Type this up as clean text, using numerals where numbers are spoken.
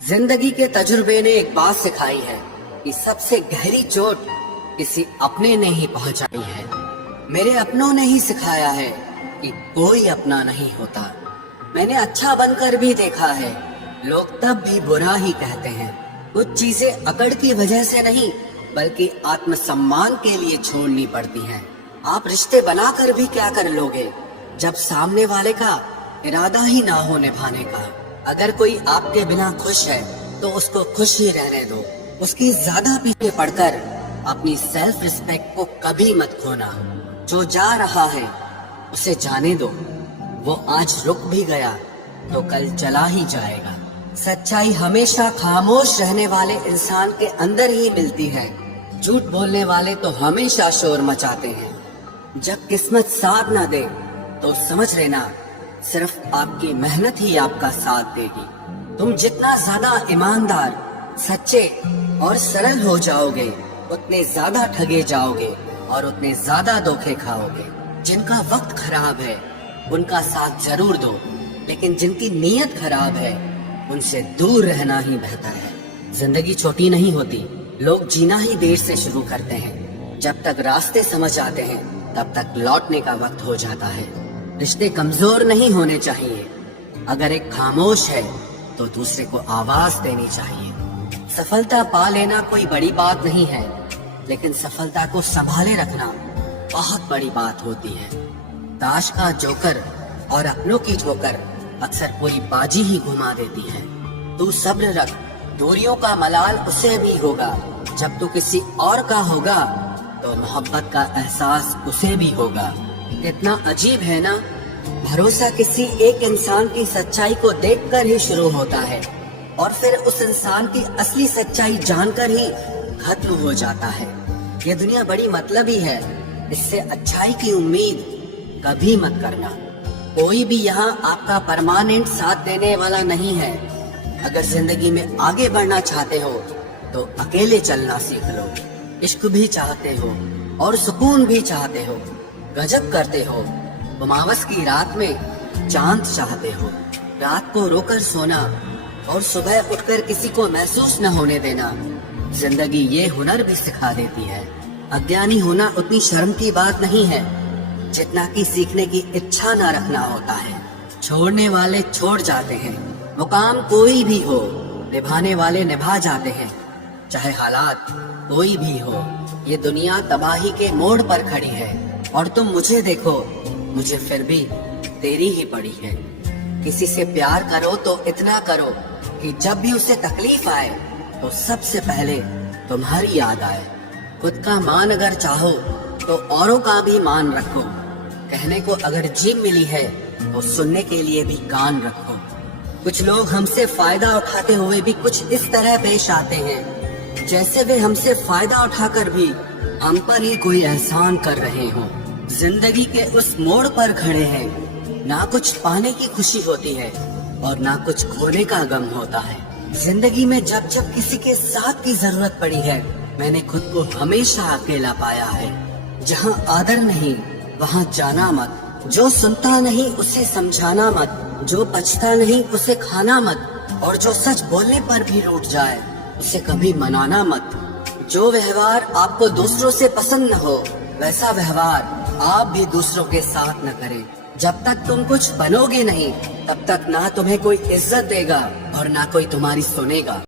जिंदगी के तजुर्बे ने एक बात सिखाई है कि सबसे गहरी चोट किसी अपने ने ही पहुंचाई है। मेरे अपनों ने ही सिखाया है कि कोई अपना नहीं होता। मैंने अच्छा बनकर भी देखा है, लोग तब भी बुरा ही कहते हैं। कुछ चीजें अकड़ की वजह से नहीं बल्कि आत्मसम्मान के लिए छोड़नी पड़ती हैं। आप रिश्ते बनाकर भी क्या कर लोगे जब सामने वाले का इरादा ही ना हो निभाने का। अगर कोई आपके बिना खुश है तो उसको खुश ही रहने दो। उसकी ज्यादा पीछे पड़कर अपनी सेल्फ रिस्पेक्ट को कभी मत खोना। जो जा रहा है उसे जाने दो, वो आज रुक भी गया तो कल चला ही जाएगा। सच्चाई हमेशा खामोश रहने वाले इंसान के अंदर ही मिलती है। झूठ बोलने वाले तो हमेशा शोर मचाते हैं। जब किस्मत साथ ना दे तो समझ लेना सिर्फ आपकी मेहनत ही आपका साथ देगी। तुम जितना ज्यादा ईमानदार, सच्चे और सरल हो जाओगे उतने ज्यादा ठगे जाओगे और उतने ज्यादा धोखे खाओगे। जिनका वक्त खराब है उनका साथ जरूर दो, लेकिन जिनकी नीयत खराब है उनसे दूर रहना ही बेहतर है। जिंदगी छोटी नहीं होती, लोग जीना ही देर से शुरू करते हैं। जब तक रास्ते समझ आते हैं तब तक लौटने का वक्त हो जाता है। रिश्ते कमजोर नहीं होने चाहिए। अगर एक खामोश है तो दूसरे को आवाज देनी चाहिए। सफलता पा लेना कोई बड़ी बात नहीं है, लेकिन सफलता को संभाले रखना बहुत बड़ी बात होती है। ताश का जोकर और अपनों की ठोकर अक्सर पूरी बाजी ही घुमा देती है। तू सब्र रख, दूरियों का मलाल उसे भी होगा। जब तू किसी और का होगा तो मोहब्बत का एहसास उसे भी होगा। कितना अजीब है ना, भरोसा किसी एक इंसान की सच्चाई को देखकर ही शुरू होता है और फिर उस इंसान की असली सच्चाई जानकर ही खत्म हो जाता है। ये दुनिया बड़ी मतलबी है, इससे अच्छाई की उम्मीद कभी मत करना। कोई भी यहाँ आपका परमानेंट साथ देने वाला नहीं है। अगर जिंदगी में आगे बढ़ना चाहते हो तो अकेले चलना सीख लो। इश्क भी चाहते हो और सुकून भी चाहते हो, गजब करते हो। अमावस की रात में चांद चाहते हो। रात को रोकर सोना और सुबह उठकर किसी को महसूस न होने देना। जिंदगी ये हुनर भी सिखा देती है। अज्ञानी होना उतनी शर्म की बात नहीं है जितना कि सीखने की इच्छा न रखना होता है। छोड़ने वाले छोड़ जाते हैं, मुकाम कोई भी हो, निभाने वाले निभा जाते हैं। चाहे हालात कोई भी हो, ये दुनिया तबाही के मोड़ पर खड़ी है और तुम मुझे देखो, मुझे फिर भी तेरी ही पड़ी है। किसी से प्यार करो तो इतना करो कि जब भी उसे तकलीफ आए तो सबसे पहले तुम्हारी याद आए। खुद का मान अगर चाहो तो औरों का भी मान रखो। कहने को अगर जीभ मिली है तो सुनने के लिए भी कान रखो। कुछ लोग हमसे फायदा उठाते हुए भी कुछ इस तरह पेश आते हैं जैसे वे हमसे फायदा उठाकर भी हम पर ही कोई एहसान कर रहे हों। जिंदगी के उस मोड़ पर खड़े हैं, ना कुछ पाने की खुशी होती है और ना कुछ खोने का गम होता है। जिंदगी में जब जब किसी के साथ की जरूरत पड़ी है, मैंने खुद को हमेशा अकेला पाया है। जहाँ आदर नहीं वहाँ जाना मत। जो सुनता नहीं उसे समझाना मत। जो बचता नहीं उसे खाना मत। और जो सच बोलने पर भी रूठ जाए उसे कभी मनाना मत। जो व्यवहार आपको दूसरों से पसंद न हो वैसा व्यवहार आप भी दूसरों के साथ न करें। जब तक तुम कुछ बनोगे नहीं तब तक ना तुम्हें कोई इज्जत देगा और ना कोई तुम्हारी सुनेगा।